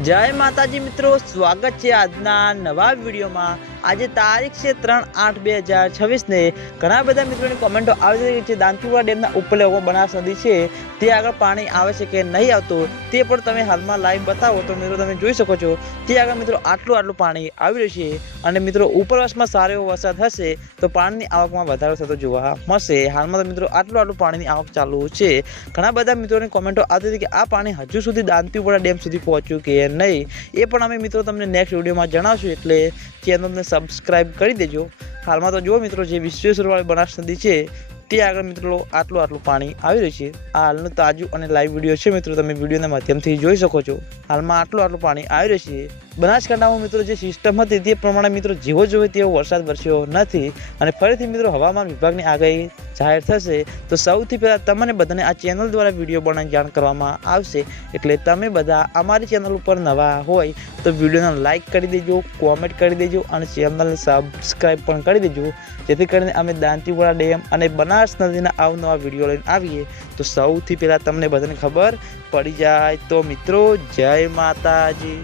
जय माताजी मित्रों, स्वागत है आजना नवा वीडियो में। आज तारीख से 3/8/2026 ने घना बधा मित्रों की कमेंटो આવી રહી છે। દાંતીવાડા ડેમના ઉપલે બનાસ નદી છે તે આગળ પાણી આવે છે કે નહીં આવતું તે પણ તમે હાલમાં લાઈવ બતાવો તો મિત્રો તમે જોઈ શકો છો। તે આગળ મિત્રો આટલું પાણી આવી રહ્યું છે અને મિત્રો ઉપરવાસમાં સારો એવો વરસાદ હશે તો પાણીની આવકમાં વધારો થતો જોવા મળશે। હાલમાં તો મિત્રો આટલું પાણીની આવક ચાલુ છે। ઘણા બધા મિત્રોની કમેન્ટો આવતી હતી કે આ પાણી હજુ સુધી દાંતીવાડા ડેમ સુધી પહોંચ્યું કે નહીં, એ પણ અમે મિત્રો તમને નેક્સ્ટ વિડીયોમાં જણાવશું, એટલે ચેનલને સબસ્ક્રાઇબ કરી દેજો। હાલમાં તો જુઓ મિત્રો, જે વિશ્વેશ્વરવાળી બનાસ નદી છે તે આગળ મિત્રો આટલું પાણી આવી રહ્યું છે। આ હાલનું તાજું અને લાઈવ વિડીયો છે મિત્રો, તમે વિડીયોના માધ્યમથી જોઈ શકો છો। હાલમાં આટલું પાણી આવી રહ્યું છે। બનાસકાંઠામાં મિત્રો જે સિસ્ટમ હતી તે પ્રમાણે મિત્રો જેવો જોઈએ તેવો વરસાદ વરસ્યો નથી અને ફરીથી મિત્રો હવામાન વિભાગની આગાહી જાહેર થશે તો સૌથી પહેલાં તમને બધાને આ ચેનલ દ્વારા વિડીયો બનાવી જાણ કરવામાં આવશે। એટલે તમે બધા અમારી ચેનલ ઉપર નવા હોય તો વિડીયોને લાઇક કરી દેજો, કોમેન્ટ કરી દેજો અને ચેનલને સબસ્ક્રાઈબ પણ કરી દેજો, જેથી કરીને અમે દાંતીવાડા ડેમ અને બનાસ નદીના અવનવા વિડીયો લઈને આવીએ તો સૌથી પહેલાં તમને બધાને ખબર પડી જાય। તો મિત્રો, જય માતાજી।